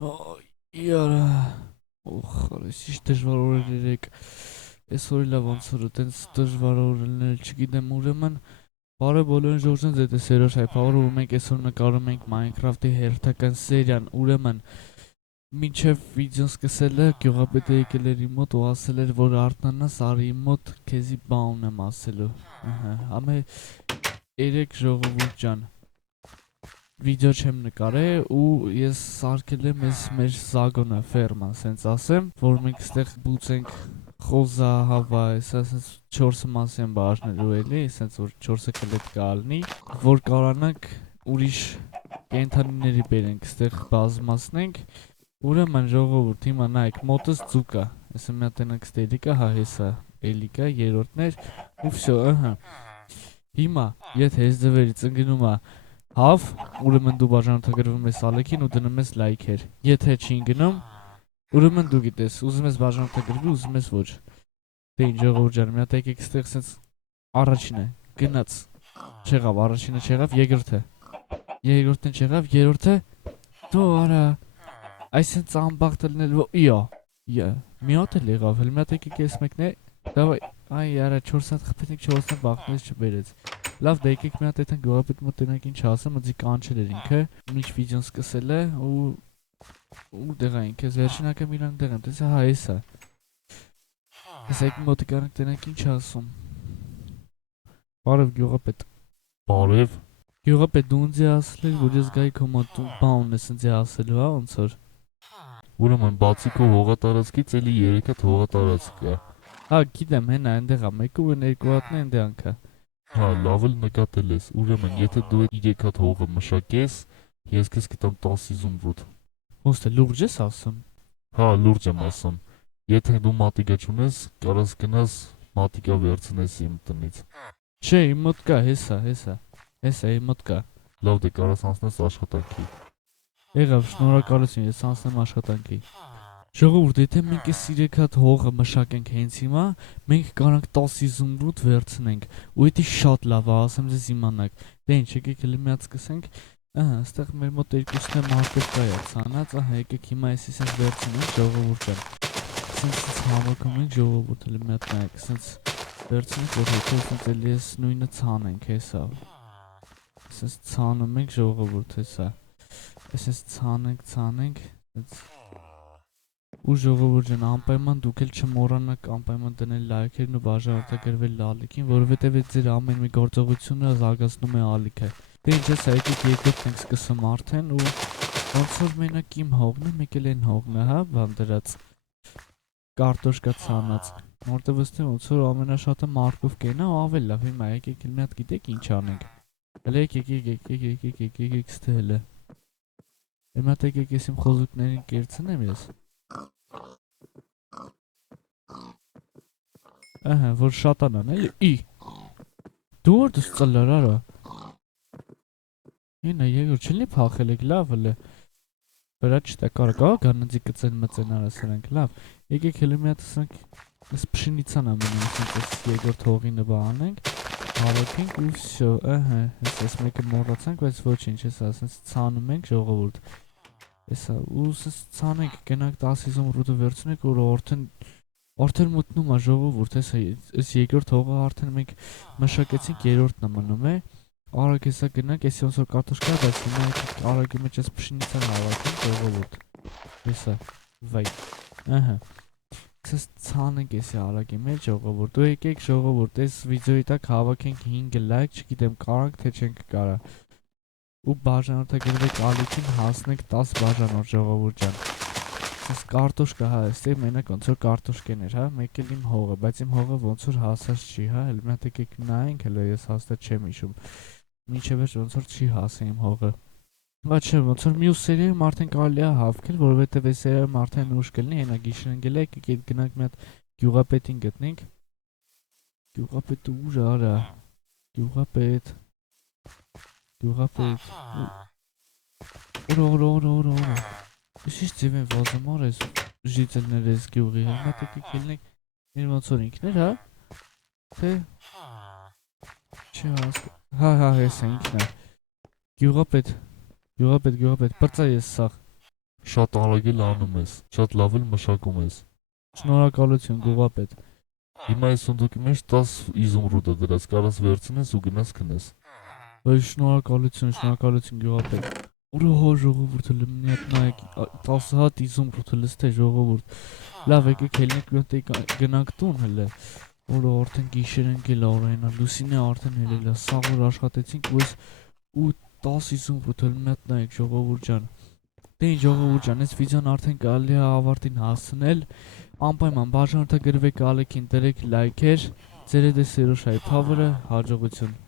Իարա, ես դժվար օրեր երեք, այսօր լավ ոնց որ տենց դժվար օրերներ չգիտեմ ուրեմն բարը բոլորին ժողովրդին ձետ է Սերոջ հայփավորը ու մենք այսօր նկարում ենք Minecraft-ի հերթական սերիան ուրեմն մինչև վիդեոն սկսելը գյուղապետը եկել էր իմ մոտ ու ասել էր որ արթնանաս արի իմ մոտ քեզի բան եմ ասելու համե 3 ժողովուրդ ջան վիդեո չեմ նկարել ու ես սարքել եմ այս մեր Զագոնը ֆերման, սենց ասեմ, որ մենք ստեղ բուծենք խոզա, հավա, ասենց 4 մասի են բաժնելու էլի, սենց որ 4-ը կլետ կալնի, որ կարանանք ուրիշ կենթանիների բերենք, ստեղ բազմացնենք, ուրեմն ժողովուրդ, հիմա նայք, մոտս ձուկա, այսը մի հատ ենանք ստելիկա, հա հեսա, էլիկա, երորդներ, ու վսյո, ըհը, հիմա, եթե ես ձվերից ընգնում է Հավ, ուրեմն դու բաժանորդագրվում ես Ալեքին ու դնում ես լայքեր։ Եթե չի ընկնում, ուրեմն դու գիտես, ուզում ես բաժանորդագրվի, ուզում ես ոչ։ Դե ինչ ժողովուրդ ջան, մի հատ եկեք ստեղ սենց առաջինը գնաց։ Չեղավ, առաջինը չեղավ, երկրորդը։ Երկրորդն չեղավ, երրորդը դու արա։ Այս սենց ամբախտ լինել իա։ Մի հատ էլ եղավ, հəl մի հատ եկեք ես մեկն է։ Դավայ, այ արա 4 հատ խփեցինք 4-ը բախտից չբերեց։ Լավ, դե եկեք մի հատ այդտեղ գյուղապետ մոտ տենակ ինչ ասեմ, մտի կանչել էր ինքը, միջ վիդեոն սկսել է ու դեղա ինքը վերջինակը միրանք դեղ եմ, տեսա հա էսա։ Ես եկեք մոտի կանք տենակ ինչ ասում։ Բարև գյուղապետ։ Բարև, Գյուղապետ դու ինձ ասել էր, որ ես գայի քո մոտ բան ես ինձ ասելու, հա ոնց որ։ ուրեմն բացի քո հողատարածքից էլի 3 հատ հողատարածք կա։ Հա, գիտեմ, հենա այնտեղ է, մեկը ու երկու հատն է այնտեղ անքա։ Հա, լավ էլ նկատել ես։ Ուրեմն եթե դու այդ 3 հատ հողը մշակես, ես քեզ կտամ 10 իզումրուդ։ Ոնց է լուրջ ես ասում։ Հա, լուրջ եմ ասում։ Եթե դու մատիկա չունես, կարաս գնաս մատիկա վերցնես իմ տնից։ Չէ, իմ մոտ կա, հեսա իմ մոտ կա։ Լավ, դե կարաս անցնես աշխատանքի։ Եղավ, շնորհակալություն, ես անցնեմ աշխատանքի։ Ժողովուրդ, եթե մենք այս 3 հատ հողը մշակենք հենց հիմա, մենք կարանք 10 իզումրուդ վերցնենք։ Ու դա շատ լավ է, ասեմ ձեզ իմանաք։ Դե ինչ, եկեք հələ մի հատ սկսենք։ Ահա, այստեղ մեր մոտ երկուսն է մարտով կա ցանած, ահա, եկեք հիմա էսի սենց վերցնենք ժողովուրդ ջան։ Սենց հավաքում ենք ժողովուրդ, հələ մի հատ նայեք, սենց վերցնենք, որ հետո սենց էլի էս նույնը ցանենք, հեսա։ Սենց ցանում ենք ժողովուրդ, հեսա։ Այսպես ցանենք, սենց ու ժողովուրդ ջան, անպայման դուք էլ չմոռանաք անպայման դնել լայքերն ու բաժանորդագրվել Ալիքին, որովհետև այդ ձեր ամեն մի գործողությունը զարգացնում է Ալիքը։ Դե ինչ էս եկեք երկրորդ ենք սկսում արդեն ու ոնց որ մենակ իմ հողն է, մեկ էլ այն հողն է, հա, բան դրած կարտոշկա ցանած։ Որտեվ ըստ ոնց որ ամենաշատը մարկով կենա ու ավել լավ, հիմա եկեք մի հատ գիտեք ինչ անենք։ Հələ եկեք ստելը։ Հիմա եկեք ես իմ խոզուկներին կերցնեմ ես։ Ահա, որ շատանան էլի։ Դու որ դու ծլար արա։ Ինա եկոր չլի փախել եք լավ հələ։ Վրա չտա կարա գանձի կծեն մծեն արա սրանք լավ։ Եկեք հələ մի հատ ասենք այս փշնիցան ամեն ինչ երկրորդ հողինը բանենք։ Հավաքենք ու վсё, ահա, այս մեկը մոռացանք, բայց ոչինչ, էս ասենց ցանում ենք ժողովուրդ։ Էսա ու ցանենք գնանք 10 իզումրուդը վերցնենք ու արդեն մտնում է ժողովուրդ, էսա այս երկրորդ հողը արդեն մենք մշակեցինք, երրորդն է մնում է։ Արագ էսա գնանք, էսի ոնց որ կարտոշկա է, բայց հիմա եկեք արագի մեջ էս փշնիցան հավաքենք ժողովուրդ։ Էսա, վայ։ Ահա։ Ցես ցանենք էսի արագի մեջ ժողովուրդ։ Դու եկեք ժողովուրդ, այս վիդեոյի տակ հավաքենք 5 լայք, չգիտեմ կարանք թե չենք կարա։ Ու բաժանորդագրվեք Ալիքին հասնենք 10 բաժանորդ ժողովուրդ ջան։ Այս կարտոշկա հա, այստեղ մենակ ոնց որ կարտոշկեն էր, հա, մեկ էլ իմ հողը, բայց իմ հողը ոնց որ հասած չի, հա, հələ մի հատ եկեք նայենք, հələ ես հաստատ չեմ հիշում։ Մինչև վերջ ոնց որ չի հասել իմ հողը։ Բայց չէ, ոնց որ մյուս սերիայում արդեն կարելի է հավաքել, որովհետև այս սերիայում արդեն ուշ կլինի, հենա գիշեր ընկել է, եկեք գնանք մի հատ գյուղապետին գտնենք։ Գյուղապետը ուր արա։ Գյուղապետ։ Օրա։ Ինչ ձև են վազում արես ժիծելներ ես գյուղի, հենա եկեք ելնենք մեր ոնց որ ինքներ, հա։ Թե չի հասկ։ Հա, հեսա ինքն է։ Գյուղապետ, բրծա ես սաղ։ Շատ արագ էլ անում ես, շատ լավ էլ մշակում ես։ Շնորհակալություն գյուղապետ։ Հիմա այս սունդուկի մեջ 10 իզումրուդ է դրած, կարաս վերցնես ու գնաս քնես։ Ոյ շնորհակալություն գյուղապետ։ Ուրո հո ժողովուրդը լմնի հետ նայեք 10 հատ իզումրուդ լստե ժողովուրդ։ Լավ եկեք ելնենք մյոթ գնանք տուն հələ։ Որը արդեն գիշեր ենք էլ օրայնա լուսինը արդեն ելել է սաղ որ աշխատեցինք ու 10 իզումրուդ էլ մի հատ նայեք ժողովուրդ ջան։ Դե ինչ ժողովուրդ ջան, այս վիդեոն արդեն կարելի է ավարտին հասցնել։ Անպայման բաժանորդագրվեք ալեքին, դրեք լայքեր, ձեր հետ է Սերոշայի Power-ը, հաջողություն։